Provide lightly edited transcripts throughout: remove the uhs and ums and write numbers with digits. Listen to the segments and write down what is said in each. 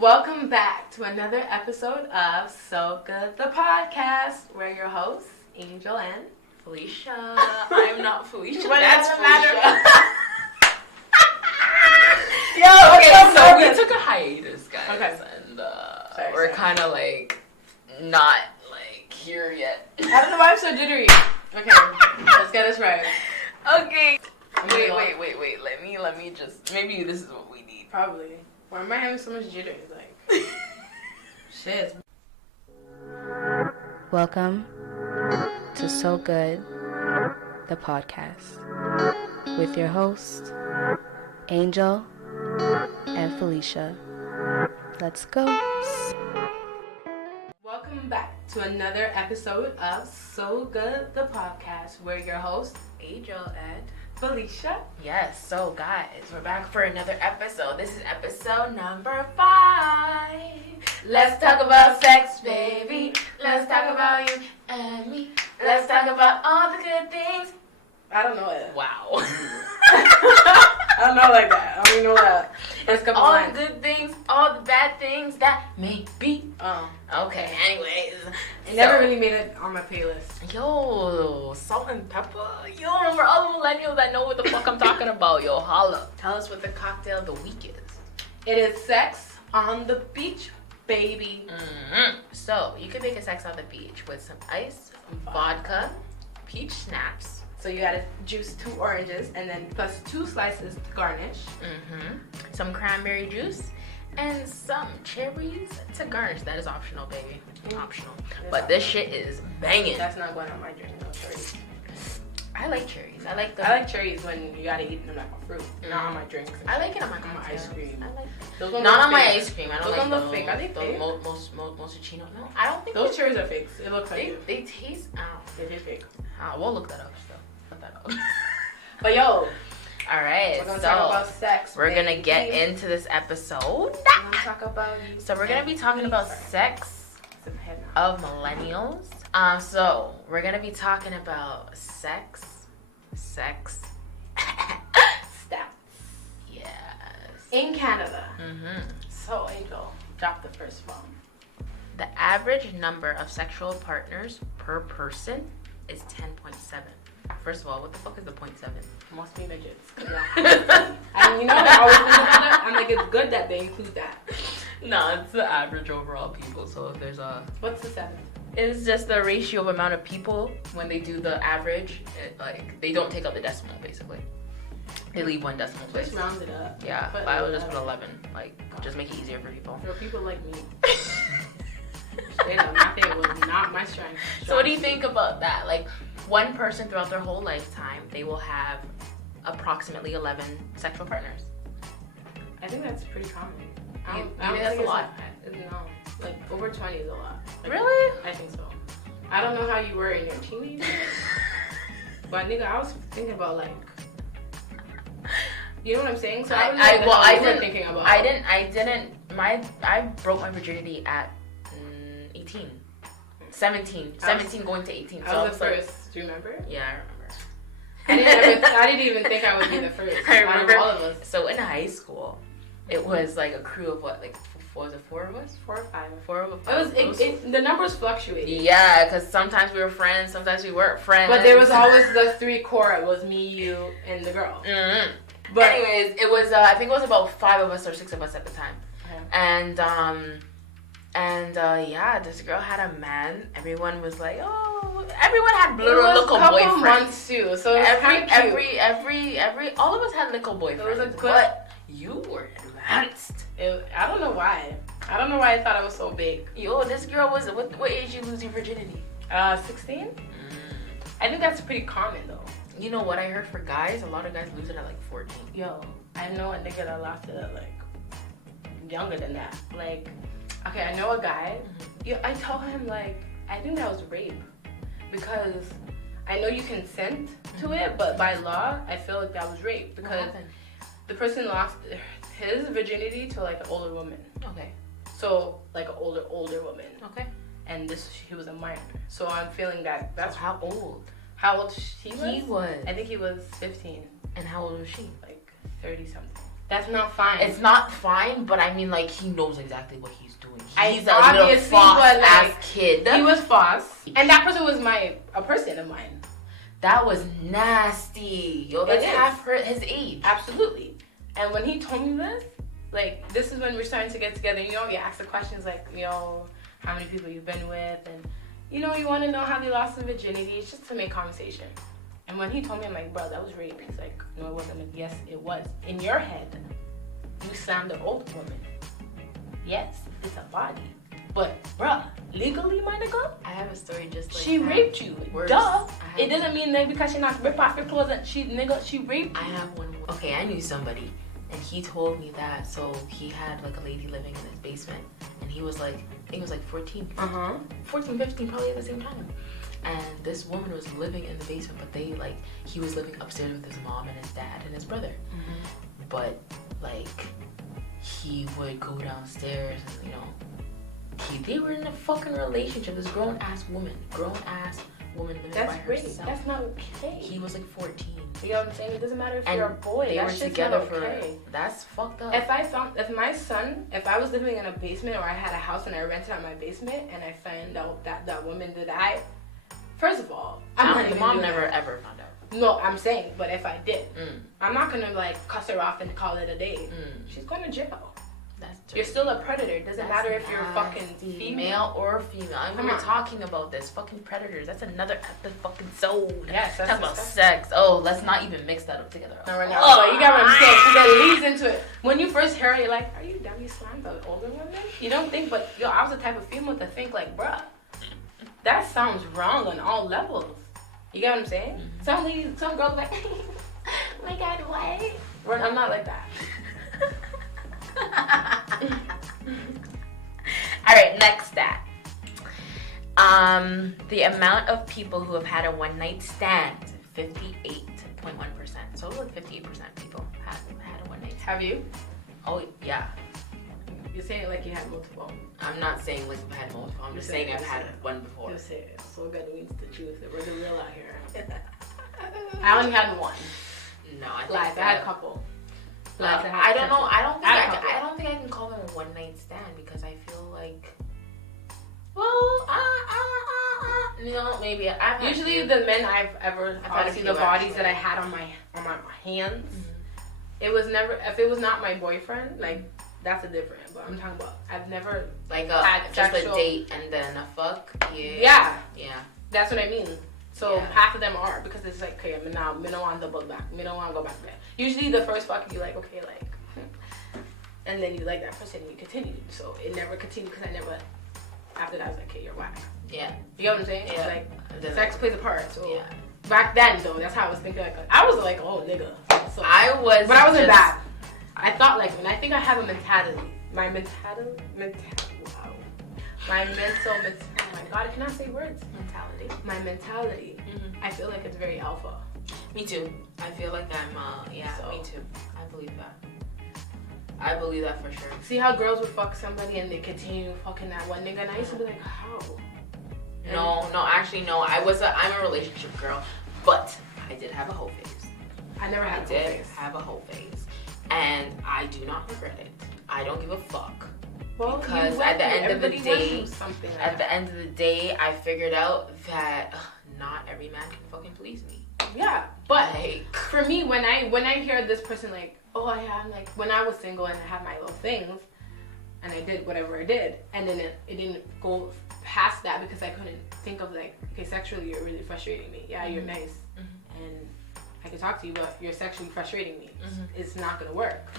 Welcome back to another episode of SoulGood The Podcast. We're your hosts, Angel and Felicia. I'm not Felicia. That's Felicia. So we took a hiatus, guys. Okay. And we're kind of not here yet. I don't know why I'm so jittery. Okay, let's get us right. Okay. Wait. Let me just. Maybe this is what we need. Probably. Why am I having so much jitter? Shit. Welcome to SoulGood The Podcast with your hosts, Angel and Felicia. Let's go. Welcome back to another episode of SoulGood The Podcast. We're your hosts, Angel and Felicia. Yes, so guys, we're back for another episode. This is episode number 5. Let's talk about sex, baby. Let's talk about you and me. Let's talk about all the good things. I don't know it. Wow. I don't know like that. I don't even know that. All the good things, all the bad things that may be. Oh. Okay, anyways. It never really made it on my playlist. Yo, salt and pepper. Yo, for all the millennials that know what the fuck I'm talking about, yo, holla. Tell us what the cocktail of the week is. It is sex on the beach, baby. Mm-hmm. So, you can make a sex on the beach with some ice, vodka, peach schnapps. So you gotta juice 2 oranges and then plus 2 slices to garnish. Mm-hmm. Some cranberry juice and some cherries to garnish. That is optional, baby. Optional. But this shit is banging. That's not going on my drink, no cherries. I like cherries. I like cherries when you gotta eat them like a fruit, not on my drinks. I like it on my ice cream. I like those not on my ice cream. I don't those like look fake. Are they fake? Mochaccino. No, I don't think those cherries are fake. It looks like they taste. They taste fake. We'll look that up. So. But yo, alright, we're gonna talk about sex. We're gonna get into this episode. We're gonna talk about you. So we're gonna be talking about sex of millennials. So we're gonna be talking about sex stats. Yes. In Canada. Mm-hmm. So Angel, drop the first bomb. The average number of sexual partners per person is 10.7. First of all, what the fuck is the 0.7? Must be midgets. Yeah. I mean, I always think about that. I'm like, it's good that they include that. No, it's the average overall people. So if there's What's the 7? It's just the ratio of amount of people when they do the average. They don't take out the decimal, basically. They leave one decimal place. Just round it up. Yeah, but I would just put 11. Just make it easier for people. For people like me. Nothing was not my strength. So what do you think about that? One person throughout their whole lifetime, they will have approximately 11 sexual partners. I think that's pretty common. I don't think that's a lot. No, over 20 is a lot. Really? I think so. I don't know how you were in your teenage years, but nigga, I was thinking about you know what I'm saying? So I didn't thinking about. I broke my virginity at 18. 17 going to 18. I was the first. Do you remember? Yeah, I remember. I didn't even think I would be the first. I remember. Out of all of us. So in high school, it was a crew of what? Was it 4 of us? 4 or 5. 4 of us. The numbers fluctuated. Yeah, because sometimes we were friends, sometimes we weren't friends. But there was always the 3 core. It was me, you, and the girl. Mm-hmm. But anyways, it was I think it was about 5 of us or 6 of us at the time. Okay. And this girl had a man. Everyone was like, oh, everyone had little boyfriends. Months too, so every all of us had little boyfriends. It was a good. But you were advanced. I don't know why. I don't know why I thought it was so big. Yo, this girl was what age you lose your virginity? 16. I think that's pretty common though. You know what I heard for guys? A lot of guys lose it at 14. Yo, I know a nigga that lost it at younger than that. Okay, I know a guy. I told him I think that was rape because I know you consent to it, but by law, I feel like that was rape because the person lost his virginity to an older woman. Okay. So an older woman. Okay. And he was a minor. So I'm feeling that's so how old? How old he was? He was. I think he was 15. And how old was she? 30 something. That's not fine. It's not fine, but I mean, like, he knows exactly what he's doing. He's a obviously little false-ass like, kid. He was false. And that person was a person of mine. That was nasty. Yo, that's half his age. Absolutely. And when he told me this, like, this is when we're starting to get together. You know, you ask the questions like, you know, how many people you've been with, and, you know, you want to know how they lost their virginity. It's just to make conversation. And when he told me, I'm like, bro, that was rape. He's like, no, it wasn't. I'm like, yes, it was. In your head, you slammed an old woman. Yes, it's a body. But, bruh, legally, my nigga, I have a story just like she that. raped you. Worse. Duh. It doesn't mean that because she not rip off your clothes that she raped you. I have one more. Okay, I knew somebody, and he told me that. So he had like a lady living in his basement, and he was like, he was like 14. 14, 15, probably at the same time. And this woman was living in the basement, but he was living upstairs with his mom and his dad and his brother. But like, he would go downstairs and, you know, they were in a fucking relationship. This grown ass woman living by herself. That's not okay. He was like 14. You know what I'm saying? It doesn't matter if And you're a boy. They were together okay. That's fucked up. If I was living in a basement, or I had a house and I rented out my basement, and I found out that woman did I, first of all, the mom never ever found out. No, I'm saying, but if I did, I'm not gonna like cuss her off and call it a day. She's going to jail. You're still a predator. It doesn't matter if you're fucking female or female. We were talking about this. Fucking predators. That's another fucking soul. Yes, that's talk about sex. Oh, let's not even mix that up together. No, right now. Oh, you got what I'm saying. She then leads into it. When you first hear it, you're like, are you dumb? You slammed the older woman? You don't think, but yo, I was the type of female to think like, bruh, that sounds wrong on all levels. You get what I'm saying? Some girls like, oh my God, why? I'm not like that. All right, next stat. The amount of people who have had a one-night stand, 58.1%. So like 58% people have had a one-night stand. Have you? Oh, yeah. You're saying it like you had multiple. I'm not saying like I've had multiple. I'm just saying I've had one before. You say it. So good means the truth. We're the real out here. I only had one. No, I think I had a couple. I don't know. I don't think I can call them a one night stand because I feel like, well, you know, maybe usually the men I've obviously the bodies that I had on my hands. It was never, if it was not my boyfriend, like that's a different. But I'm talking about I've never like had just sexual, a date and then a fuck. Yeah. That's what I mean. So Yeah. half of them are because it's like, okay, I don't want to double back. I don't want to go back there. Usually the first fuck you like, okay, like, and then you like that person and you continue. So it never continued because I never, after that I was like, okay, you're whack. Yeah. You know what I'm saying? Yeah. It's like, sex plays a part. So yeah. Back then though, that's how I was thinking. Like, I was like, oh nigga. So, I was. But I wasn't bad. I thought like, and I think I have a mentality. My mental, oh my God, I cannot say words. My mentality. I feel like it's very alpha. Me too. I feel like I'm, me too. I believe that for sure. See how girls would fuck somebody and they continue fucking that one nigga, and I used to be like, how? No, actually, no. I'm a relationship girl, but I did have a whole phase. I never had a whole phase. have a whole phase, and I do not regret it. I don't give a fuck. Well, because at the end of the day, I figured out that not every man can fucking please me. Yeah, but for me, when I hear this person like, oh yeah, I'm like, when I was single and I had my little things, and I did whatever I did, and then it didn't go past that because I couldn't think of like, okay, sexually you're really frustrating me. Yeah, you're nice, and I can talk to you, but you're sexually frustrating me. It's not gonna work.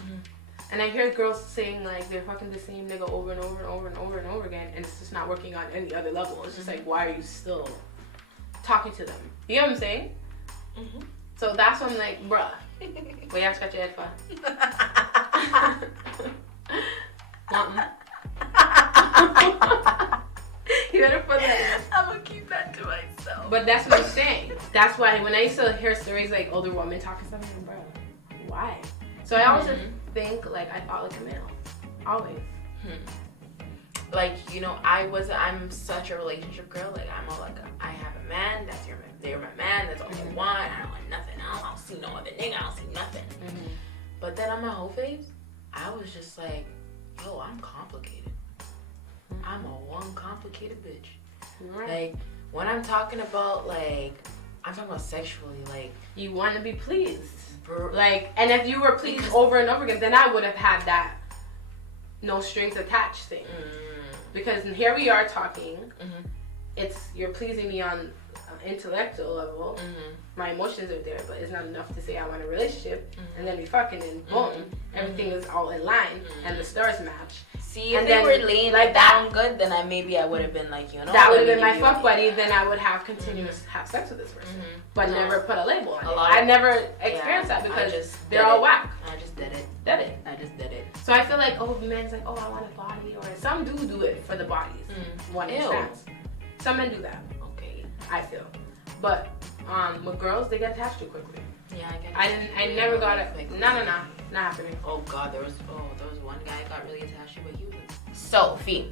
And I hear girls saying like they're fucking the same nigga over and over and over and over and over again, and it's just not working on any other level. It's just like, why are you still talking to them? You know what I'm saying? So that's when I'm like, bruh, where y'all scratch your head for? You better put that. I'm gonna keep that to myself. But that's what I'm saying. That's why when I used to hear stories like older women talking something, bro, why? So I always think like I thought like a male, always. Like, you know, I'm such a relationship girl. Like I'm all like, I have a man. They're my man. That's all I want. I don't want nothing. I don't see no other nigga. I don't see nothing. But then on my whole phase, I was just like, yo, I'm complicated. I'm a one complicated bitch. Right. Like, when I'm talking about, like, I'm talking about sexually, like... You want to be pleased. Like, and if you were pleased over and over again, then I would have had that no strings attached thing. Because here we are talking. You're pleasing me on an intellectual level. My emotions are there, but it's not enough to say I want a relationship. And then we fucking and boom, everything is all in line and the stars match. See, if they were laying like down good, then I would have been like, you know. That would have been my fuck buddy. Then I would have have sex with this person, but never put a label on it. I never experienced that because they're all whack. I just did it. I just did it. So I feel like, men's like, I want a body, or some do it for the bodies. One instance. Some men do that. Okay. I feel, but with girls, they get attached too quickly. Yeah, I never got it. No, not happening. Oh God, there was one guy I got really attached to, but he was. So, Fee,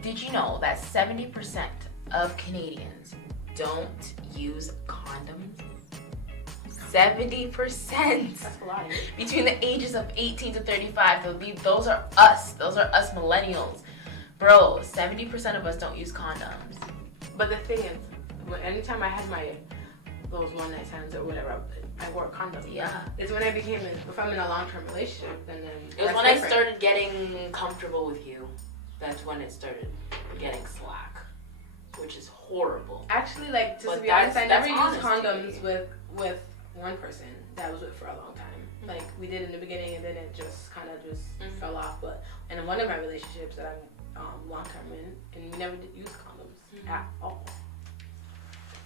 did you know that 70% of Canadians don't use condoms? 70%. That's a lot. Between the ages of 18 to 35, those are us. Those are us millennials. Bro, 70% of us don't use condoms. But the thing is, anytime I had those one night stands or whatever, I wore condoms. Yeah. It's when if I'm in a long-term relationship, then it was when I started getting comfortable with you. That's when it started getting slack, which is horrible. Actually, like, to be honest, I never used condoms with one person that I was with for a long time. Like, we did in the beginning, and then it just kind of fell off. But in one of my relationships that I'm long-term in, and we never did use condoms at all.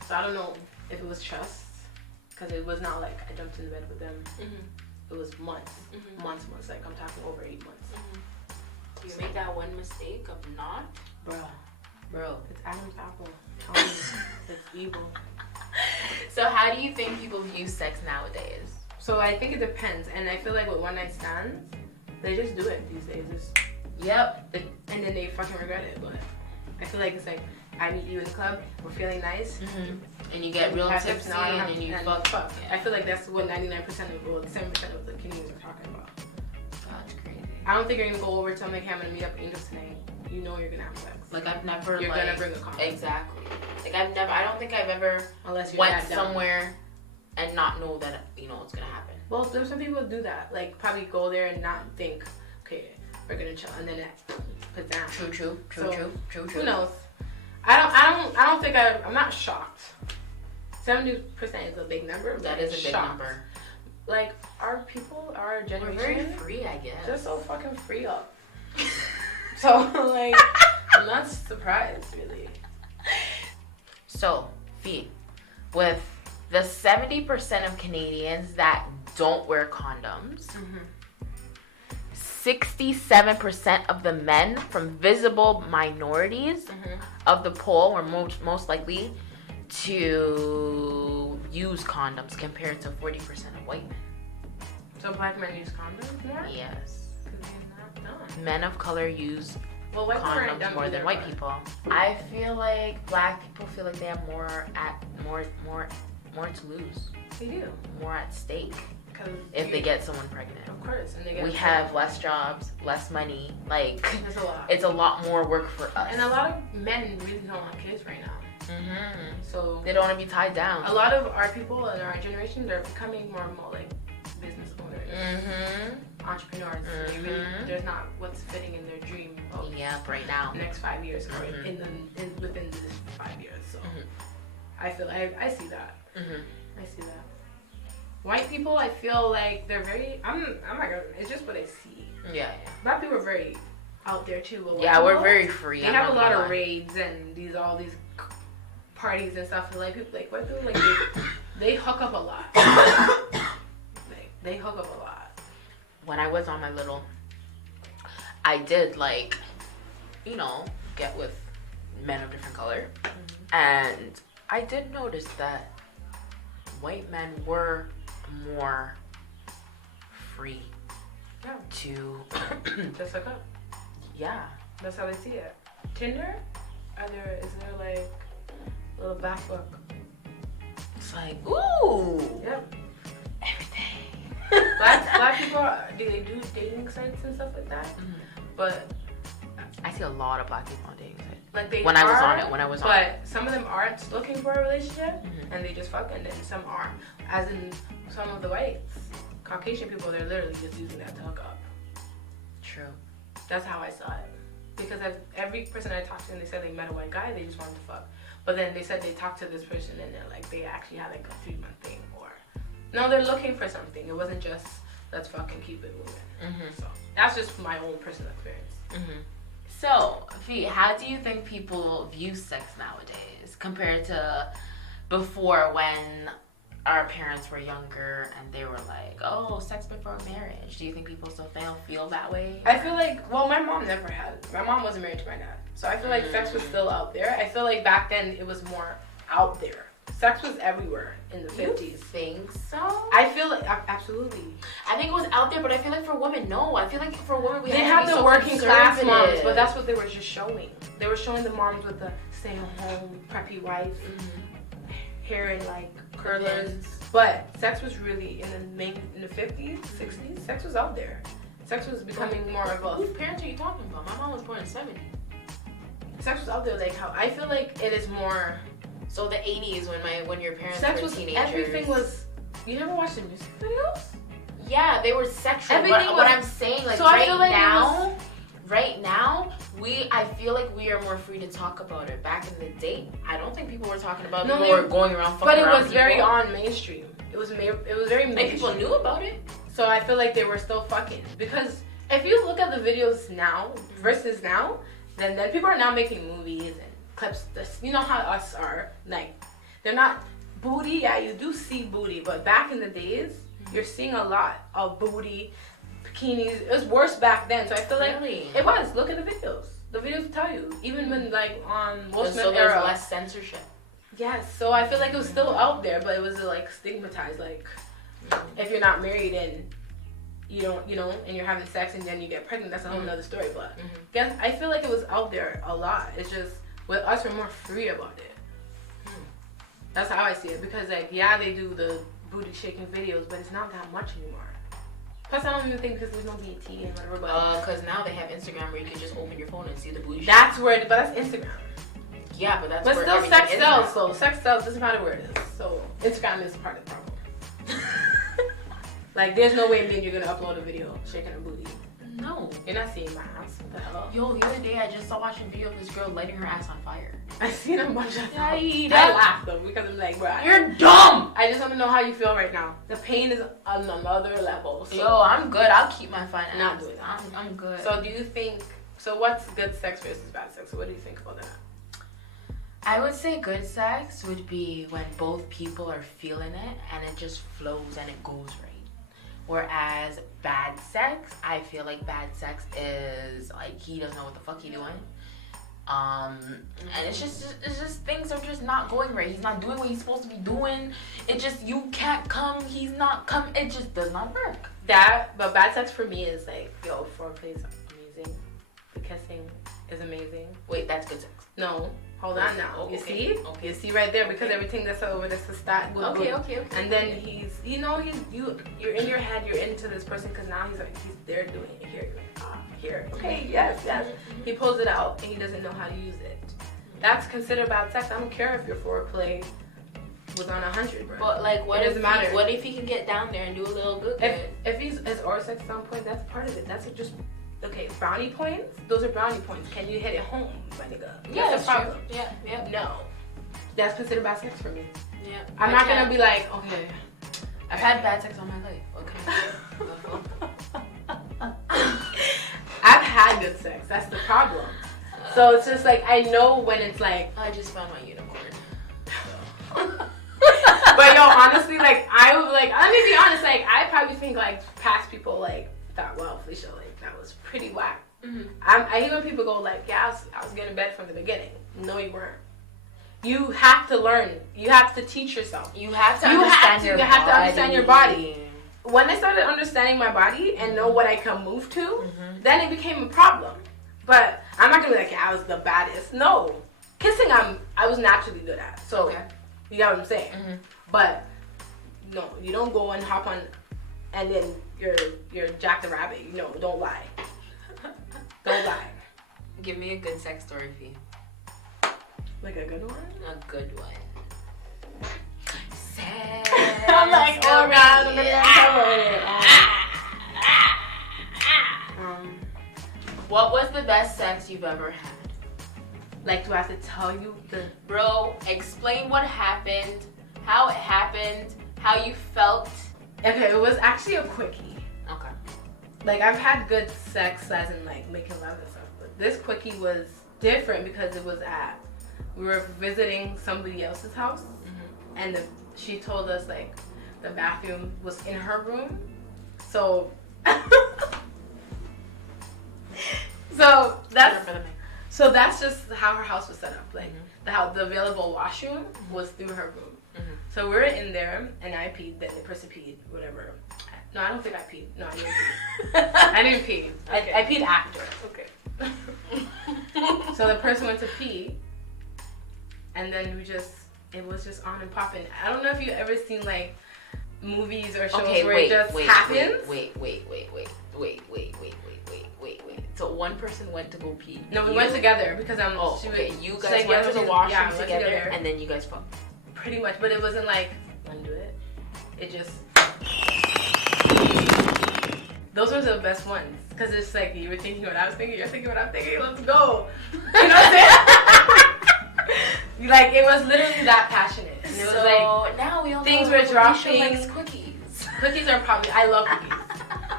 So I don't know if it was trust, because it was not like I jumped in the bed with them. It was months. Like, I'm talking over 8 months. You made that one mistake of not? Bro. It's Adam's apple. It's evil. So how do you think people view sex nowadays? So I think it depends, and I feel like with one night stands, they just do it these days. Yep. And then they fucking regret it. But I feel like it's like, I meet you in the club, we're feeling nice, and you get real tipsy, and then you fuck. Yeah. I feel like that's what 7% of the Canadians are talking about. That's crazy. I don't think you're gonna go over to like, hey, I'm gonna meet up angels tonight. You know you're gonna have sex. Like, I've never. You're gonna bring a condom. Exactly. Like, I don't think I've ever went somewhere and not know that it's gonna happen. Well, there's some people who do that. Like, probably go there and not think, okay, we're gonna chill, and then it puts down. True. Who knows? I don't think I'm not shocked. 70% is a big number. That is a big number. Like, our generation, we're very free, I guess. They're so fucking free up. So, like, I'm not surprised, really. So, Fee, with the 70% of Canadians that don't wear condoms, 67% of the men from visible minorities of the poll were most likely to use condoms compared to 40% of white men. So black men use condoms more? Yes. Not Men of color use white condoms more than white people. I feel like black people feel like they have more to lose. They do. More at stake. If they get someone pregnant. Of course. And we have less jobs, less money. Like, it's a lot. It's a lot more work for us. And a lot of men really don't want kids right now. So they don't want to be tied down. A lot of our people in our generation, they're becoming more and more like business owners, entrepreneurs. There's not what's fitting in their dream. Right now. Next 5 years, or within this 5 years. So I feel I see that. I see that. White people, I feel like they're very. I'm not gonna. It's just what I see. Yeah. Black people are very out there too. We're very free. They have a lot of raids and all these parties and stuff. And like people, like white people, like they hook up a lot. They hook up a lot. When I was on my little, I did get with men of different color, and I did notice that white men were more free to just hook up. Yeah, that's how they see it. Tinder, is there like a little back book? It's like, ooh, yep, everything. Black people, they do dating sites and stuff like that. Mm-hmm. But I see a lot of black people on dating sites. like they when are, I was on it. But some of them aren't looking for a relationship, and they just fuck, and then some are. As in some of the whites, Caucasian people, they're literally just using that to hook up. True. That's how I saw it. Because every person I talked to, and they said they met a white guy, they just wanted to fuck. But then they said they talked to this person, and they're like, they actually had like a 3-month thing, or no, they're looking for something. It wasn't just let's fucking keep it moving. So that's just my own personal experience. So, Fee, how do you think people view sex nowadays compared to before when our parents were younger and they were like, oh, sex before marriage? Do you think people still feel that way? I feel like, well, my mom never had. My mom wasn't married to my dad. So I feel like sex was still out there. I feel like back then it was more out there. Sex was everywhere in the 50s. You think so? I feel like, absolutely. I think it was out there, but I feel like for women, no. I feel like for women, we had the so working class moms, conservative. but that's what they were just showing. They were showing the moms with the stay-at-home, preppy wife, hair and like curlers. But sex was really in the 50s, 60s. Sex was out there. Sex was becoming more of a. Whose parents are you talking about? My mom was born in the 70s. Sex was out there, like how I feel like it is more. So the 80s when your parents Sex were was teenagers. everything was. You never watched the music videos? Yeah, they were sexual. Everything but was, what I'm saying, like so right I feel like now, I feel like we are more free to talk about it. Back in the day, I don't think people were talking about it. People were going around fucking around. But it was very on mainstream. It was very mainstream. Like people knew about it. So I feel like they were still fucking. Because if you look at the videos now versus now, then people are now making movies and clips. You know how us are. Like, they're not booty. Yeah, you do see booty. But back in the days, you're seeing a lot of booty, bikinis. It was worse back then. So I feel like it was. Look at the videos. The videos tell you. Even when like on Will Smith there era. was less censorship. Yes. So I feel like it was still out there, but it was like stigmatized. Like, if you're not married and you don't, and you're having sex and then you get pregnant, that's a whole nother story. But I feel like it was out there a lot. It's just with us, we're more free about it. That's how I see it. Because like, yeah, they do the booty shaking videos, but it's not that much anymore. Plus, I don't even think because there's no BT and whatever. But because now they have Instagram where you can just open your phone and see the booty. That's where, but that's Instagram. Yeah, but that's. But where still, sex is sells. now. So sex sells. Doesn't matter where it is. So Instagram is part of the problem. Like, there's no way then you're gonna upload a video shaking a booty. No. You're not seeing my ass. What the hell? Yo, the other day I just saw watching a video of this girl lighting her ass on fire. I seen a bunch of I laughed though because I'm like, bro, you're dumb. I just want to know how you feel right now. The pain is on another level. So Yo, I'm good. I'll keep my fun. Not doing that. I'm good. So do you think? So what's good sex versus bad sex? So what do you think about that? I would say good sex would be when both people are feeling it and it just flows and it goes right. Whereas bad sex, I feel like bad sex is like he doesn't know what the fuck he doing. And it's just things are just not going right. He's not doing what he's supposed to be doing. It just, you can't come, he's not come. It just does not work. But bad sex for me is like, yo, foreplay is amazing. The kissing is amazing. Wait, that's good sex. No. Hold on now. Oh, you okay. see? Okay. You see right there, because everything that's over there's the stat. Okay. And then he's, you're in your head, you're into this person because now he's there doing it. Here. Okay, yes. He pulls it out and he doesn't know how to use it. That's considered bad sex. I don't care if your foreplay was on 100, bro. But like, what if he can get down there and do a little good? If his oral sex is on point, that's part of it. That's just. Okay, brownie points? Those are brownie points. Can you hit it home, my nigga? Yeah, that's a problem. True. Yeah. No. That's considered bad sex for me. Yeah. I'm not gonna be like, okay. I've had bad sex all my life. Okay. I've had good sex. That's the problem. So it's just like, I know when it's like. I just found my unicorn. But yo, honestly, like, I would like, let me be honest, like, I probably think like past people like thought, well, Felicia, like, that was pretty whack. I hear when people go like, yeah, I was getting in bed from the beginning. No, you weren't. You have to learn. You have to teach yourself. You have to understand your body. When I started understanding my body and know what I can move to, then it became a problem. But I'm not gonna be like, yeah, I was the baddest. No, kissing I was naturally good at. So you got what I'm saying. But no, you don't go and hop on and then you're Jack the Rabbit. You know, don't lie. Don't lie. Give me a good sex story, Fee. Like a good one? A good one. Sex. I'm like, oh god, I'm gonna what was the best sex you've ever had? Like, do I have to tell you the... Bro, explain what happened, how it happened, how you felt. Okay, it was actually a quickie. Okay. Like, I've had good sex as in, like, making love and stuff. But this quickie was different because it was we were visiting somebody else's house. Mm-hmm. And she told us, like, the bathroom was in her room. So... So that's just how her house was set up. Like, the available washroom was through her room. Mm-hmm. So we were in there, and I peed, then the person peed, whatever. No, I don't think I peed. No, I didn't pee. I didn't pee. Okay. I peed after. Okay. So the person went to pee, and then it was just on and popping. I don't know if you've ever seen, like, movies or shows where it just happens. Wait. So one person went to go pee. No, we went together because you guys went to the washroom together, and then you guys fucked. Pretty much, but it wasn't like, undo it. It just... Those were the best ones. Because it's like, you were thinking what I was thinking, you're thinking what I'm thinking, let's go. You know what I'm saying? Like, it was literally that passionate. And it was like, now we all things know were dropping. Likes cookies. Cookies are probably, I love cookies.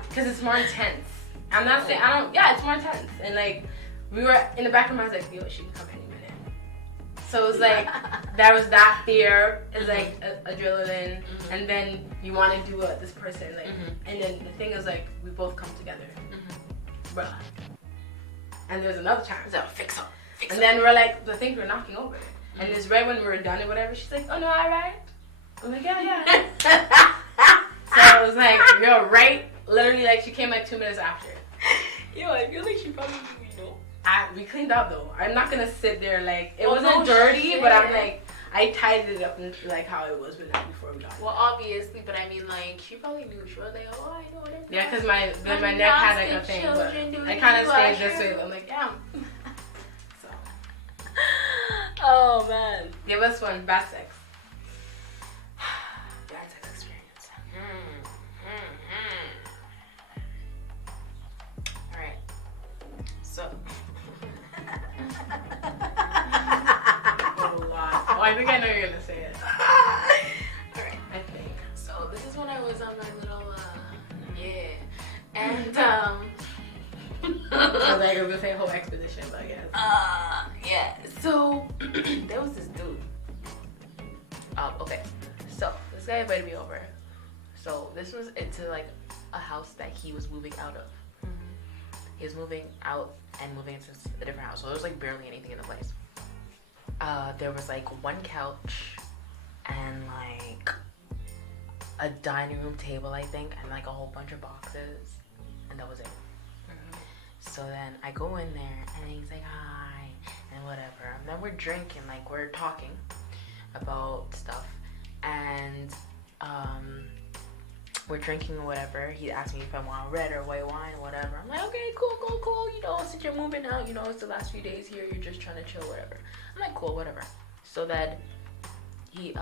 Because it's more intense. I'm not saying, it's more intense. And like, we were in the back of my mind, like, yo, she can come any minute. So it was like, there was that fear, it's like adrenaline, and then you want to do this person, like, and then the thing is like, we both come together, bruh. And there's another time, so fix up. And then we're like, the things were knocking over. And it's right when we were done or whatever, she's like, oh no, all right. I'm like, yeah. So it was like, you're right, literally, like, she came like 2 minutes after. Yo, I feel like she probably knew, you know. We cleaned up though. I'm not gonna sit there like it wasn't dirty, but I'm like I tidied it up into like how it was before we got it. Well, obviously, but I mean, like, she probably knew. She was like, oh, I know what it is. Yeah, because my neck had like a thing, but I kind of stayed this way. I'm like, damn. So. Oh man. Give us one bad sex. Bad sex experience. All right. So. Oh, I think I know you're gonna say it. Alright. I think. So this is when I was on my little and I was like, I was gonna say whole expedition, but I guess. Yeah. So there was this dude. Okay. So this guy invited me over. So this was into like a house that he was moving out of. He was moving out and moving into a different house. So there was like barely anything in the place. There was like one couch and like a dining room table, I think, and like a whole bunch of boxes, and that was it. So then I go in there and he's like, hi, and whatever. And then we're drinking, like we're talking about stuff, and we're drinking or whatever. He asked me if I want red or white wine or whatever. I'm like, okay, cool. You know, since you're moving out, you know, it's the last few days here, you're just trying to chill, whatever. I'm like, cool, whatever. So that we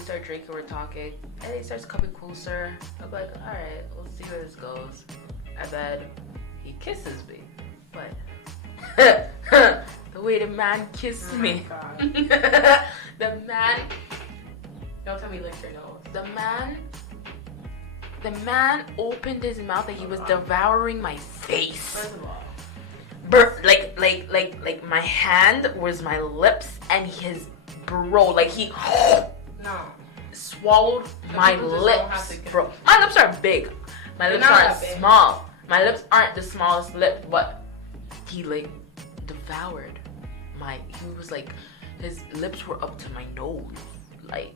start drinking, we're talking, and he starts coming closer. I'm like, all right, let's see where this goes. And then he kisses me, but the way the man kissed me, the man. Don't tell me you licked your nose. The man opened his mouth and he was devouring my face. First of all, like my hand was my lips and his like he swallowed my lips, bro. My lips are big. My lips aren't small. My lips aren't the smallest lip, but he like devoured he was like, his lips were up to my nose, like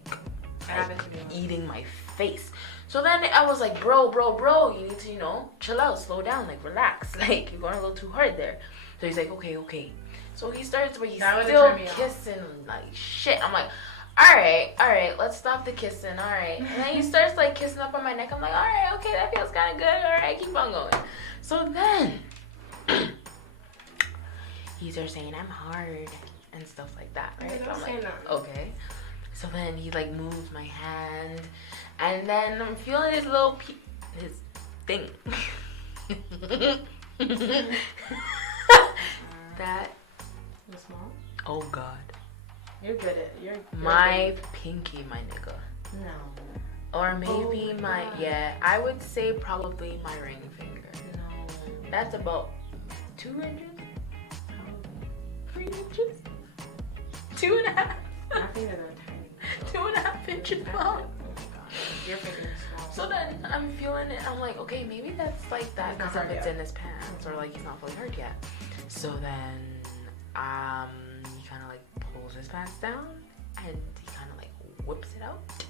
eating my face. So then I was like, bro, you need to, you know, chill out, slow down, like relax, like you're going a little too hard there. So he's like, okay. So he starts, but he's still kissing like shit. I'm like, all right, let's stop the kissing. All right. And then he starts like kissing up on my neck. I'm like, all right, okay, that feels kind of good. All right, keep on going. So then he starts saying I'm hard and stuff like that, right? So I'm like, okay. So then he like moves my hand, and then I'm feeling his little his thing. That You small? Oh God. You're good at my pinky, my nigga. No. Or maybe I would say probably my ring finger. No. That's about 2 inches. 3 inches. 2.5. My fingers are tiny. 2.5 inches long. Oh my God. Your finger is small. So then I'm feeling it. I'm like, okay, maybe that's like that because if it's in his pants or like he's not fully hurt yet. So then he kind of like pulls his pants down and he kind of like whips it out,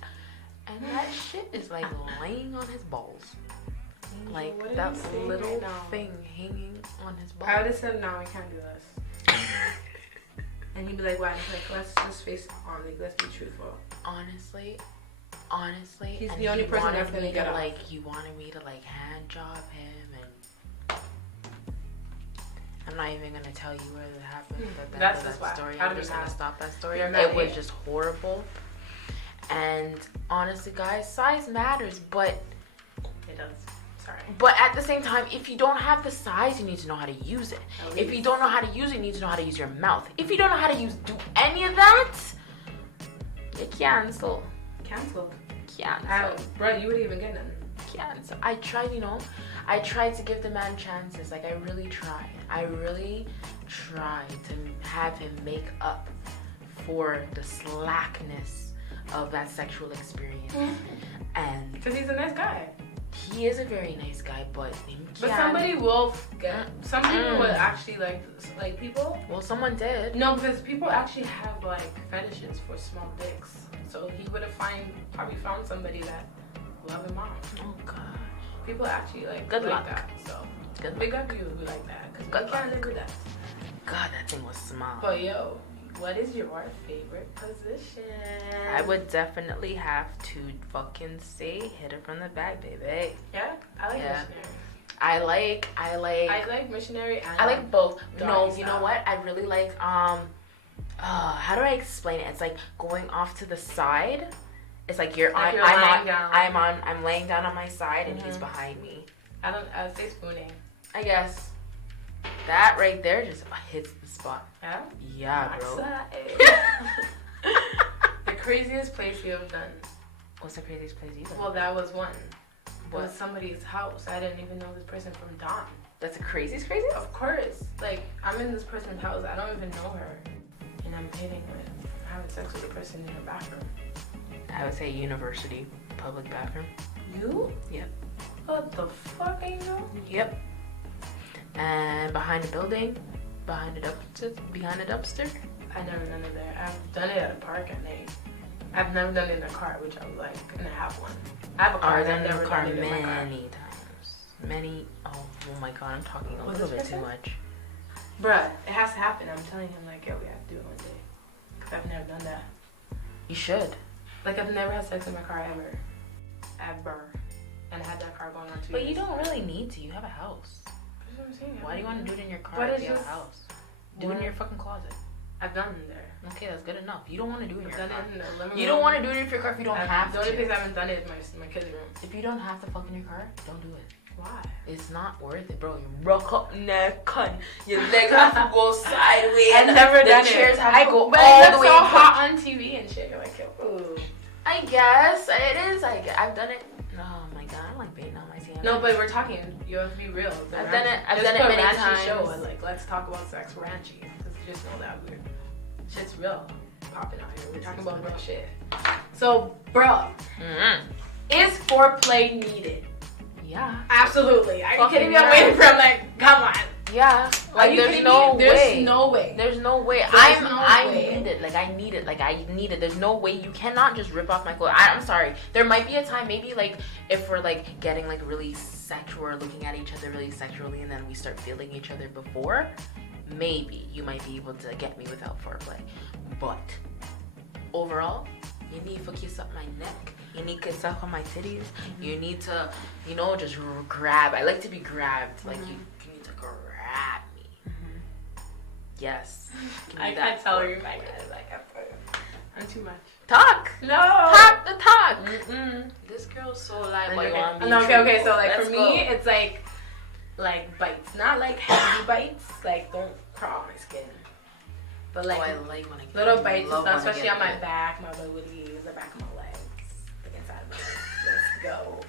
and that shit is like laying on his balls, like that little thing hanging on his balls. I would have said no, we can't do this. And he'd be like, why? Like, let's just face on. Like, let's be truthful. Honestly, he's the only person that's gonna get off. Like, he wanted me to like hand job him, and I'm not even gonna tell you where it happened. But that's that story. I'm just gonna stop that story. It was just horrible. And honestly, guys, size matters, but it does. Sorry. But at the same time, if you don't have the size, you need to know how to use it. If you don't know how to use it, you need to know how to use your mouth. If you don't know how to do any of that, you cancel. Cancel. Bro, you wouldn't even get none. Cancel. I tried to give the man chances. Like, I really tried. I really tried to have him make up for the slackness of that sexual experience. And because he's a nice guy. He is a very nice guy, but somebody will get. Some people would actually like people. Well, someone did. No, because people actually have like fetishes for small dicks. So he would have probably found somebody that love him off. Oh gosh. People actually like good like luck. that. So good big up you who like that. Because we can't do that. God, that thing was small. But yo, what is your favorite position? I would definitely have to fucking say hit it from the back, baby. Yeah, I like missionary. I like missionary. And I like both. No, style. You know what? I really like how do I explain it? It's like going off to the side. It's like I'm laying down on my side and he's behind me. I would say spooning. I guess. That right there just hits the spot. Yeah? Yeah, bro. The craziest place you have done. What's the craziest place you've done? Well, that was one. It was somebody's house. I didn't even know this person from Dom. That's the craziest? Of course. Like, I'm in this person's house. I don't even know her. And I'm having sex with a person in her bathroom. I would say university, public bathroom. You? Yep. What the fuck, Angel? Yep. And behind a building, behind a dumpster. I've never done it there. I've done it at a park at night. I've never done it in a car, which I would like, and I have one. I have a car. I've never done it in my car. Many times. Many. Oh my God, I'm talking a little bit too much. Bruh, it has to happen. I'm telling him, like, yo, we have to do it one day. Because I've never done that. You should. Like, I've never had sex in my car ever. Ever. And I had that car going on 2 years. But you don't really need to. You have a house. That's what I'm saying. Why do you want to do it in your car if you have a house? Do it in your fucking closet. I've done it there. Okay, that's good enough. You don't want to do it in your car. In you don't want to do it in your car if you don't have to. The only place I haven't done it is my kids' room. If you don't have to fuck in your car, don't do it. Why? It's not worth it, bro. You rock up neck, cunt. Your leg have to go sideways. I've never done it. The chairs have to go but all the way. It's so hot on TV and shit. You're like, ooh. I guess it is. I've done it. Oh my God, I'm like baiting on my team. No, but we're talking. You have to be real. I've done it many times. Show and like, let's talk about sex, Rawnchy. Because you just know that shit's real. Popping out here. We're talking about real shit. So, bro, is foreplay needed? Yeah. Absolutely. Are you kidding me? I'm waiting for him. Like, come on. Yeah. Like, there's no way. There's no way. There's no way. I need it. Like, I need it. Like, I need it. There's no way. You cannot just rip off my clothes. I'm sorry. There might be a time, maybe, like, if we're, like, getting, like, really sexual or looking at each other really sexually and then we start feeling each other before, maybe you might be able to get me without foreplay. But overall, you need to kiss up my neck. You need to kiss up on my titties. Mm-hmm. You need to, just grab. I like to be grabbed. Like, you need to grab me. Mm-hmm. Yes. I can't tell you, my guys. I'm too much. Talk. No. Talk the talk. Mm-mm. This girl's so like, Okay. So like for me, it's like bites, not like heavy bites. Like don't crawl on my skin, but like, I like when I get little bites, love and stuff, when I especially get on my bit. back, my booty, the back of my legs, the inside of my legs. Let's go.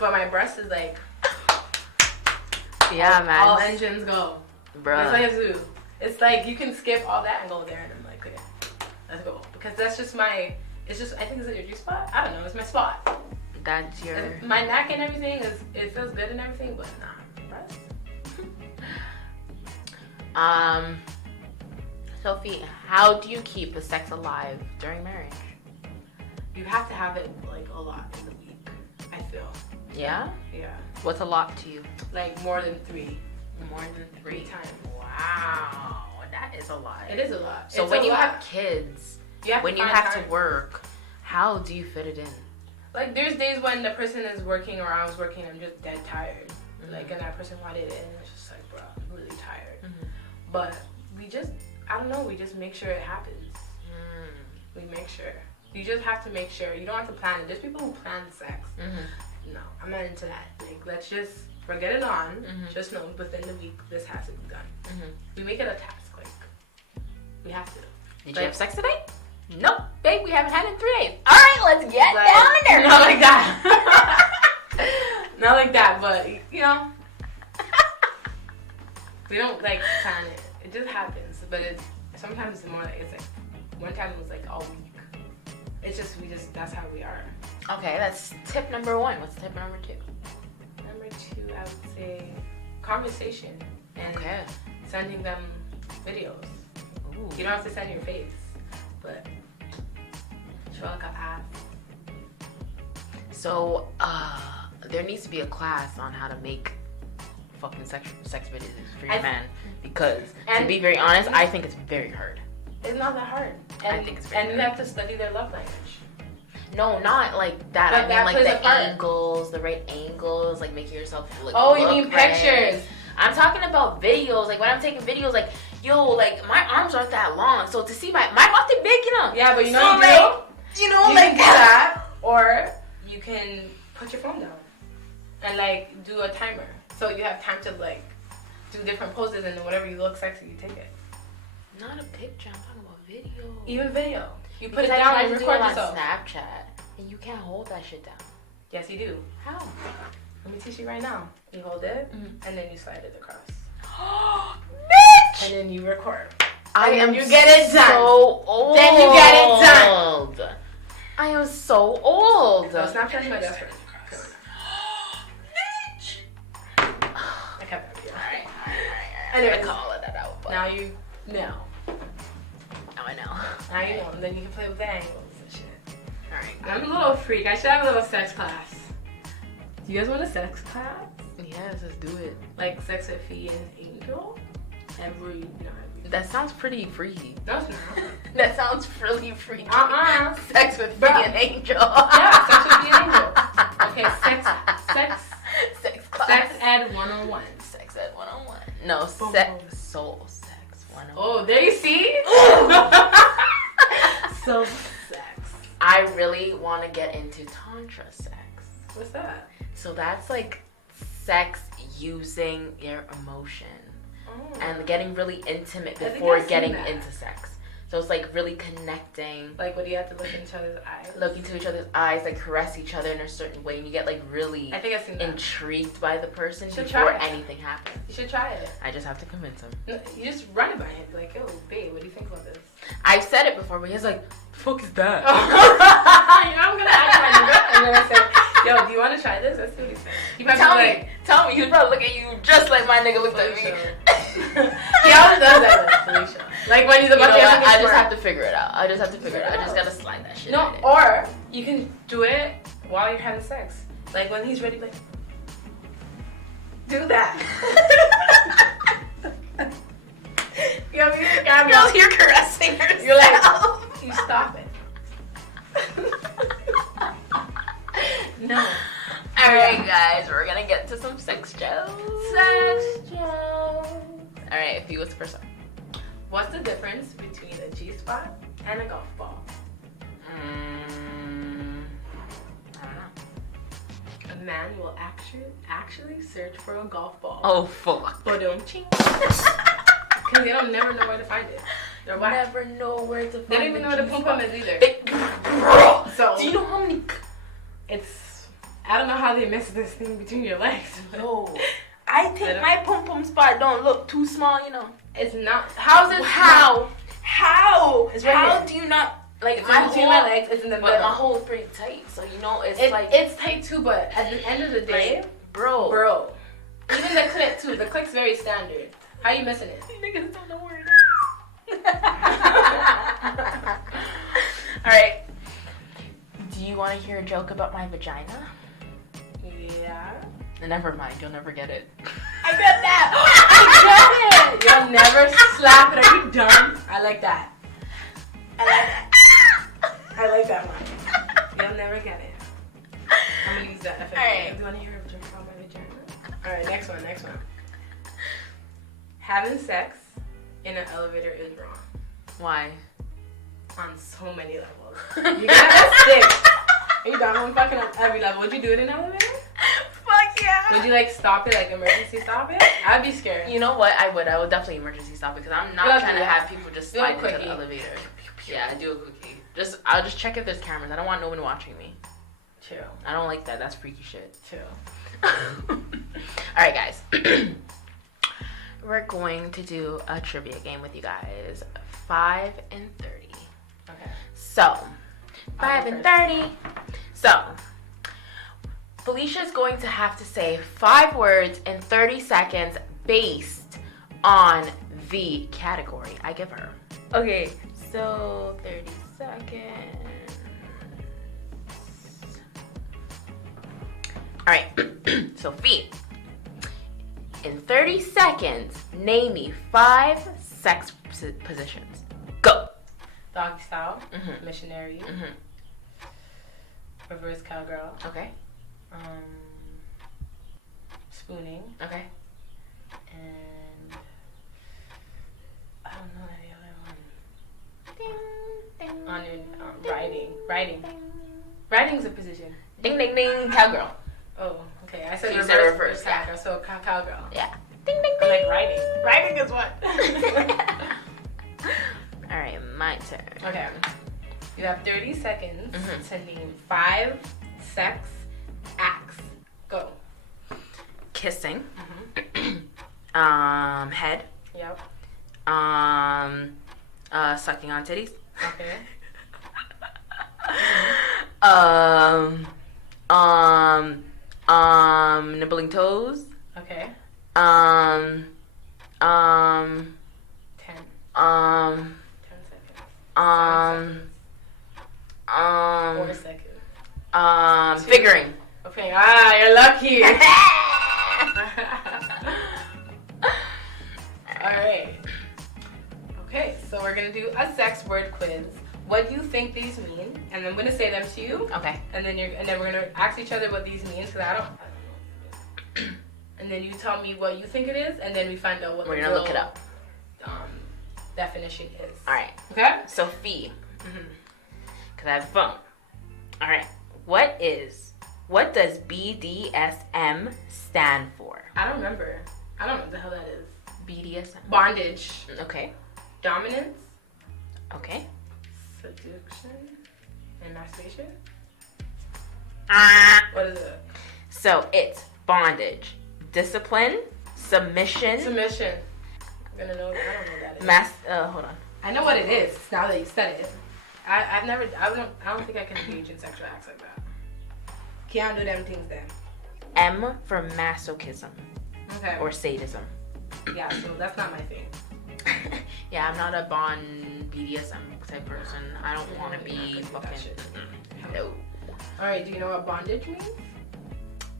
But my breast is like, Yeah, man. all engines go. Bruh. That's what I have to do. It's like you can skip all that and go there, and I'm like, okay, let's go. Because that's just I think it's your G spot. I don't know. It's my spot. That's your. And my neck and everything it feels good and everything, but nah, breast. Sophie, how do you keep the sex alive during marriage? You have to have it like a lot in the week, I feel. Yeah? Yeah. What's a lot to you? Like more than 3. More than 3 times. Wow. That is a lot. It is a lot. So it's when you lot. have kids, when you find have time. to work, how do you fit it in? Like there's days when the person is working or I was working, I'm just dead tired. Like, and that person wanted it and it's just like, bro, I'm really tired. But we just make sure it happens. We make sure. You just have to make sure. You don't have to plan it. There's people who plan sex. No, I'm not into that. Like, let's just forget it on. Just know within the week this has to be done. We make it a task. Like, we have to. Did you have sex today? Nope, babe, we haven't had it in 3 days. All right, let's get down in there. Not like that. Not like that, but we don't like plan it. It just happens. But sometimes it's more like it's like one time it was like all week. It's just that's how we are. Okay, that's tip number 1. What's tip number 2? Number 2, I would say conversation and sending them videos. Ooh. You don't have to send your face, but show like a ass. So, there needs to be a class on how to make fucking sex videos for your man. Because, to be very honest, I think it's very hard. It's not that hard. And, I think it's very hard. you have to study their love language. No, not like that. But I that mean like plays the a part. angles, the right angles, like making yourself look You mean right. pictures? I'm talking about videos. Like when I'm taking videos, like like my arms aren't that long, so to see my butt is big, Yeah, but so, you like can do that, or you can put your phone down and like do a timer, so you have time to like do different poses, and whatever you look sexy, you take it. Not a picture. I'm talking about video. Even video, you put Because it down I and tried to do record it on yourself. Snapchat, and you can't hold that shit down. Yes, you do. How? Let me teach you right now. You hold it, and then you slide it across, Bitch! and then you record. I And then am you get it done. so old. Then you get it done. I am so old. So Snapchat's my best friend. I kept that video. Alright. Anyway, I call it that out. But now you know. now I know. Now you know. And then you can play with the angles and shit. Alright. I'm a little freak. I should have a little sex class. Do you guys want a sex class? Yes, let's do it. Like sex with Fee and Angel? Every That sounds pretty freaky. No, it's not. That sounds really freaky. Sex with Bruh. an angel. Yeah, sex with Fee and Angel. Okay, sex class. sex ed 101. Sex ed 101. No, Boom, sex. boom. Soul sex 101. Oh, there you see? So sex. I really want to get into tantra sex. What's that? So that's like sex using your emotion and getting really intimate before getting into sex. So it's like really connecting. Like, what do you have to look in each other's eyes? Look into each other's eyes, like caress each other in a certain way, and you get like really I think I've seen that. intrigued by the person should before try it. anything happens. You should try it. I just have to convince him. No, you just run it by him. Like, yo, babe, what do you think about this? I've said it before, but he's like, the fuck is that? You know, I'm gonna ask my nigga, and then I say, yo, do you want to try this? Let's see what he says. He might be Tell me. He's probably look at you just like my nigga looked at me. He always does that with Felicia. Like when he's about to get I just have to figure it out. I just gotta slide that shit. No, in. or you can do it while you're having sex. Like when he's ready, like, do that. You know, you're caressing yourself. You're like, guys, we're gonna get to some sex jokes. Sex jokes. Alright, Fee, what's the first one? What's the difference between a G-spot and a golf ball? I don't know. A man will actually search for a golf ball. Oh, fuck. But don't ching. Because they don't never know where to find it. They're whack. Never know where to find They don't even know where the pom-pom is either. So, do you know how many... It's... I don't know how they miss this thing between your legs. No. I think my pom-pom spot don't look too small, you know. It's not... How's it... How? It's right How here. do you not... Like, It's my between whole... my legs. It's in the middle. But my hole is pretty tight, so you know, it's like... It's tight too, but at the end of the day... Like, bro. Even the click too. The click's very standard. How you missing it? Niggas don't know where it is. Alright. Do you want to hear a joke about my vagina? Yeah. Never mind, you'll never get it. I got that. I got it. You'll never slap it. Are you dumb? I like that. I like that one. You'll never get it. I'm gonna use that effect. Alright. Do you want to hear a joke about my vagina? Alright, next one. Having sex in an elevator is wrong. Why? On so many levels. You gotta stick. You don't want fucking on every level. Would you do it in an elevator? Fuck yeah. Would you like stop it, like emergency stop it? I'd be scared. You know what? I would definitely emergency stop it because I'm not trying to have people just Do a slide into quickie. the elevator. Yeah, do a quickie. I'll just check if there's cameras. I don't want no one watching me. Chill. I don't like that. That's freaky shit. Chill. Alright, guys. We're going to do a trivia game with you guys. 5 and 30. Okay. So, 5 and 30. So, Felicia's going to have to say 5 words in 30 seconds based on the category I give her. Okay, so 30 seconds. Alright, Sophie. In 30 seconds, name me 5 sex positions. Go. Doggy style. Mhm. Missionary. Mhm. Reverse cowgirl. Okay. Spooning. Okay. And I don't know any other one. Riding. Riding's a position. Ding ding ding. Cowgirl. Oh, okay. I said So you reverse, said reverse, yeah. cowgirl. So cowgirl. Yeah. Ding ding I ding. like riding. Riding is what? All right, my turn. Okay. You have 30 seconds Mhm. to name 5 sex acts. Go. Kissing. Mhm. Head. Yep. Sucking on titties. Okay. Nibbling toes. Okay. 10. 10 seconds. 4 seconds. Figuring. Okay. You're lucky. Alright. Okay, so we're gonna do a sex word quiz. What do you think these mean? And I'm gonna say them to you. Okay. And then we're gonna ask each other what these mean, because I don't know. And then you tell me what you think it is, and then we find out what We're the gonna real, look it up. Definition is. All right. Okay. Sophie. Mhm. Cause I have a phone. All right. What does BDSM stand for? I don't remember. I don't know what the hell that is. BDSM. Bondage. Okay. Dominance. Okay. Seduction. And masturbation. Ah. What is it? So it's bondage, discipline, submission, Submission. I'm gonna know. I don't know what that is. hold on. I know what it is now that you said it. I don't think I can engage in sexual acts like that. Can't do them things then. M for masochism Okay. or sadism. Yeah, so that's not my thing. Yeah, I'm not a Bond BDSM type person. I don't want to be fucking. No. Alright, do you know what bondage means?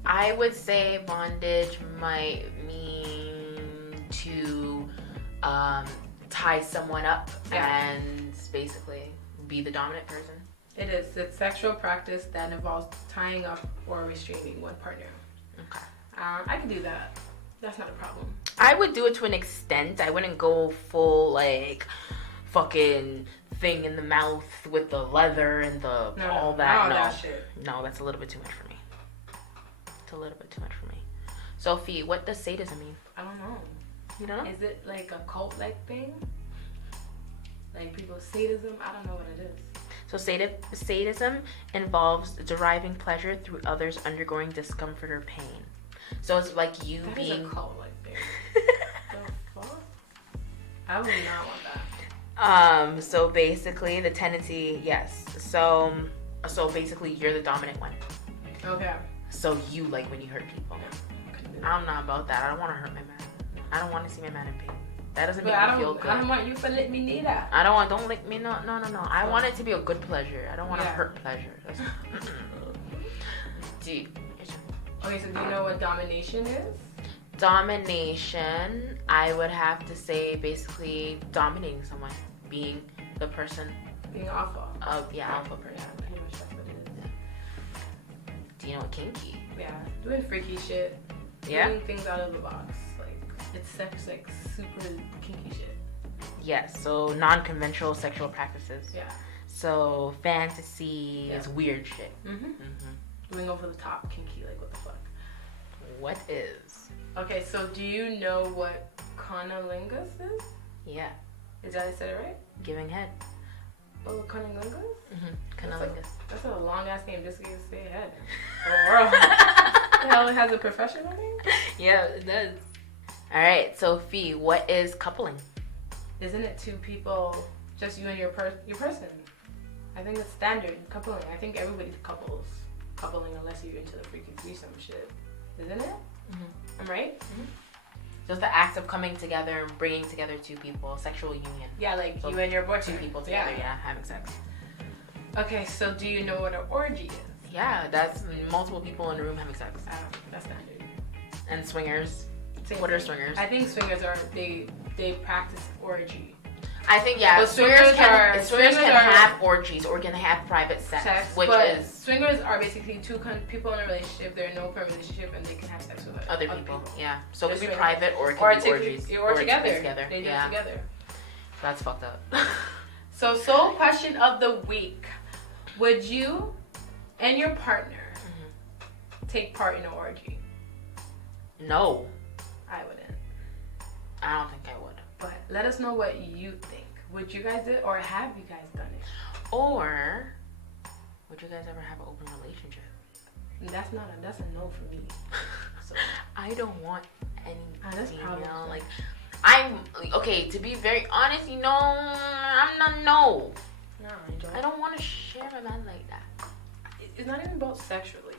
I would say bondage might mean to tie someone up and basically be the dominant person. It is. It's sexual practice that involves tying up or restraining one partner. I could do that. That's not a problem. I would do it to an extent. I wouldn't go full, like, fucking thing in the mouth with the leather and all that. No, that shit. No, that's a little bit too much for me. It's a little bit too much for me. Sophie, what does sadism mean? I don't know. You don't know? Is it like a cult-like thing? Like people's sadism? I don't know what it is. So sadism involves deriving pleasure through others undergoing discomfort or pain. So it's like you that being... That is a cult-like thing. The fuck? I would not want that. So basically the tendency, yes. So basically you're the dominant one. Okay. So you like when you hurt people. No, I'm not about that. I don't want to hurt my man. I don't want to see my man in pain. That doesn't make me feel good. I don't want you to lick me neither. Don't lick me. No. I want it to be a good pleasure. I don't want to hurt pleasure. That's deep. Okay, so do you know what domination is? Domination, I would have to say basically dominating someone. Being the person. Being alpha. Alpha person. Yeah, pretty much that's what it is. Do you know what kinky? Yeah, doing freaky shit. Yeah. Doing things out of the box. Like, it's sex, like, super kinky shit. Yes, so non-conventional sexual practices. Yeah. So fantasy is weird shit. Doing over the top kinky, like, what the fuck? What is? Okay, so do you know what cunnilingus is? Yeah. Is that I said it right? Giving head. Oh, cunnilingus? Cunnilingus. That's a long ass name just to say head. Oh, world. The hell, it has a professional name? Yeah, it does. Alright, Sophie, what is coupling? Isn't it two people, just you and your person? I think it's standard coupling. I think everybody couples. Coupling unless you're into the freaky threesome shit. Isn't it? I'm right? Just the act of coming together and bringing together two people, sexual union. Yeah, like so you and your boyfriend. Two people together, having sex. Okay, so do you know what an orgy is? Yeah, that's multiple people in a room having sex. That's standard. And swingers. Same what thing. are swingers? I think swingers are, they practice orgy. I think, swingers can have orgies or can have private sex which is... Swingers are basically two people in a relationship, they're in no permanent relationship, and they can have sex with other people. Yeah. So it could be swingers. private or it could be orgies. Or together. They do it yeah. together. That's fucked up. So, soul question of the week. Would you and your partner take part in an orgy? No. I wouldn't. I don't think I would. But let us know what you think. Would you guys do it, or have you guys done it? Or would you guys ever have an open relationship? That's a no for me. So I don't want any female. Like I'm okay. To be very honest, I'm not no. No, I don't want to share my man like that. It's not even about sexually.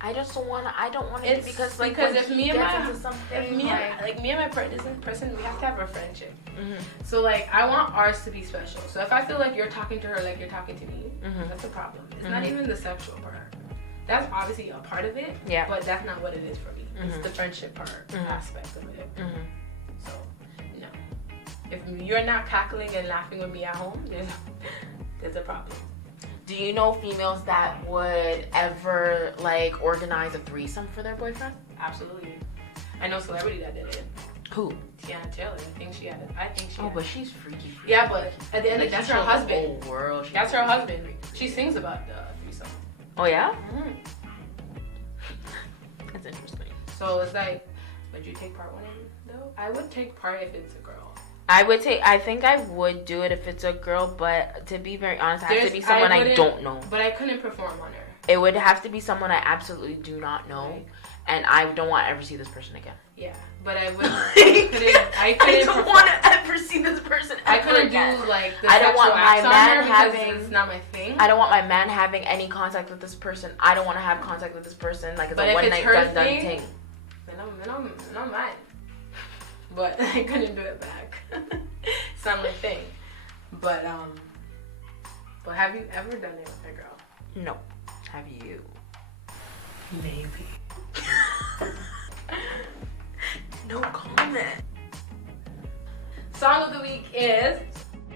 I just don't want to. I don't want to because if me and my person, we have to have a friendship. So like I want ours to be special. So if I feel like you're talking to her like you're talking to me, that's a problem. It's not even the sexual part. That's obviously a part of it. Yeah. But that's not what it is for me. It's the friendship part aspect of it. So no. If you're not cackling and laughing with me at home, there's a problem. Do you know females that would ever like organize a threesome for their boyfriend? Absolutely. I know a celebrity that did it. Who? Tiana Taylor. I think she had it. Oh, but she's freaky. Yeah, but at the end of that's her husband. The whole world. That's her husband. She sings about the threesome. Oh yeah? That's interesting. So it's like, would you take part one in though? I would take part if it's a girl. I think I would do it if it's a girl, but to be very honest, it has to be someone I don't know. But I couldn't perform on her. It would have to be someone I absolutely do not know, right. And I don't want to ever see this person again. Yeah, but I wouldn't. I don't want to ever see this person ever I couldn't again. do like the I don't want my man having. It's not my thing. I don't want my man having any contact with this person. I don't want to have contact with this person. Like it's a one night done thing. Then I'm mine. But I couldn't do it back. It's not my thing. But have you ever done it with a girl? No. Have you? Maybe. No comment. Song of the week is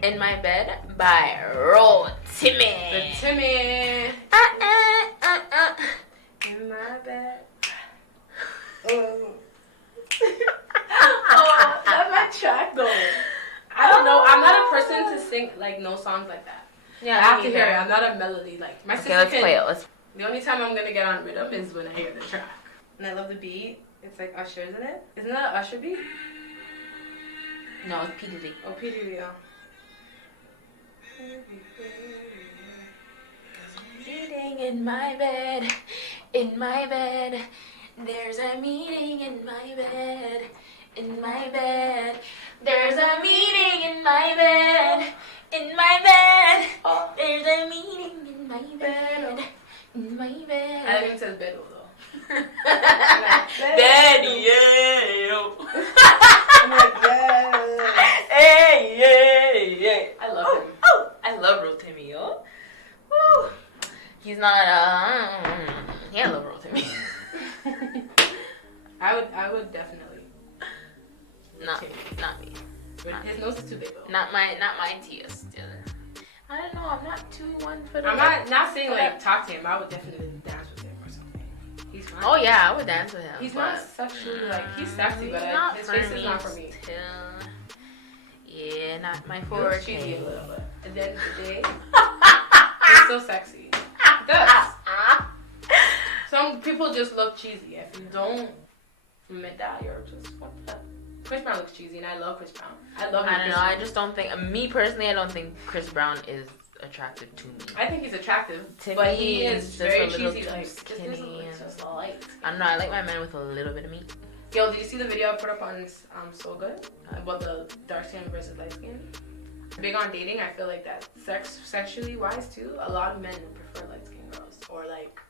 In My Bed by Rawnchy. The Timmy. In my bed. Oh, that's my track though. I don't know. I'm not a person to sing like no songs like that. Yeah, I have to hear it. I'm not a melody like my sister. Let's play it. The only time I'm gonna get on rhythm is when I hear the track. And I love the beat. It's like Usher, isn't it? Isn't that an Usher beat? No, it's P Diddy. Oh, P Diddy. Yeah. Meeting in my bed, in my bed. There's a meeting in my bed, in my bed. There's a meeting in my bed, in my bed. Oh. There's a meeting in my bed, in my bed. I think it says bed though. Daddy, yeah. I'm like, yeah. Hey, yeah. I love him. Oh, I love Rotimi, yo. Woo. He's not, yeah, I love Rotimi. I would definitely. Not me. His nose is too big though. Not my tears. I don't know. I'm not too one for the. I'm not saying like talk to him. I would definitely dance with him or something. He's fine. Oh yeah, I would dance with him. He's not sexually like he's sexy, but his face is not for me. Yeah, not my He forte. looks cheesy a little bit. At the end of the day, he's so sexy. He does. Some people just look cheesy. If you don't admit that, you're just fucked up. Chris Brown looks cheesy, and I love Chris Brown. I don't know. I just don't think. Me personally, I don't think Chris Brown is attractive to me. I think he's attractive, to but me, he is just very a little cheesy. too Like skinny. just light. I don't know. I like my men with a little bit of meat. Yo, did you see the video I put up on SoulGood about the dark skin versus light skin? Big on dating. I feel like that sexually wise too. A lot of men prefer light skin girls, or like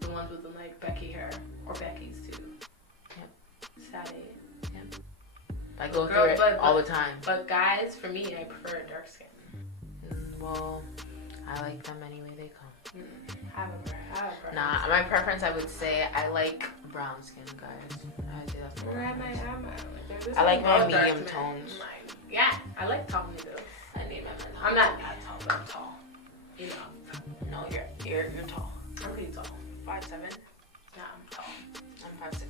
the ones with the like Becky hair or Becky's too. Yep. Sad. Yep. I go through it all the time. But guys, for me, I prefer dark skin. Well, I like them any way they come. Have a preference. Nah, my preference, I would say, I like brown skin guys. I would say that's the preference. I like my medium tones. Yeah, I like tall niggas. I need my men. I'm not that tall, but I'm tall. You know. No, you're tall. I'm pretty tall. 5'7". Yeah, I'm tall. I'm 5'6.5",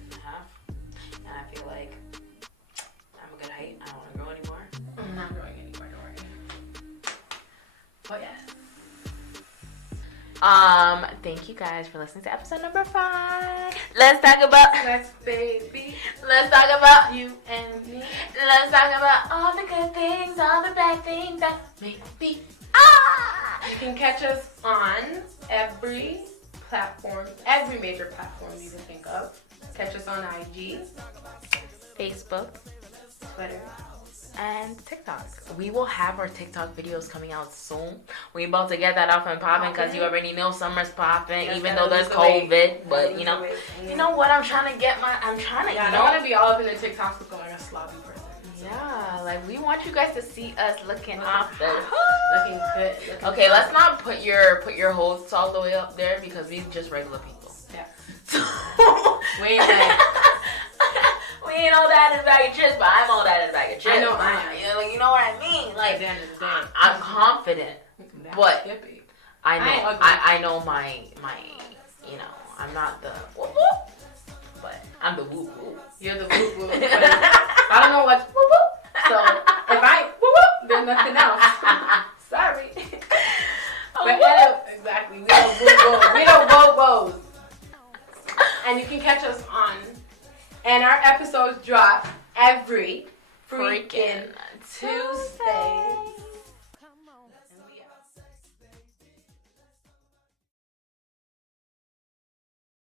and I feel like I'm a good height. I don't want to grow anymore. I'm not growing anymore, don't worry. But yes. Thank you guys for listening to episode number 5. Let's talk about Sex, baby. Let's talk about You and me. Let's talk about all the good things, all the bad things that make me. You can catch us on every platform, every major platform you can think of. Catch us on IG, Facebook, Twitter, and TikTok. We will have our TikTok videos coming out soon. We about to get that off and popping because you already know summer's popping, yes, even though there's COVID. But you know what? I'm trying to. Yeah, I don't want to be all up in the TikToks looking like a sloppy person. Yeah, like we want you guys to see us looking off the looking good. Okay, let's not put your hosts all the way up there because we just regular people. Yeah. We ain't all that in a bag of chips, but I'm all that in a bag of chips. I know I am. You know what I mean? Like, at the end of the day, I'm confident, but I know my you know, I'm not the whoop whoop, but I'm the whoop whoop. You're the whoop whoop. I don't know what's whoop whoop. So if I ain't whoop whoop, there's nothing else. Sorry. But exactly, we don't whoop whoop. We don't whoop whoop. And you can catch us on, and our episodes drop every freaking Tuesday.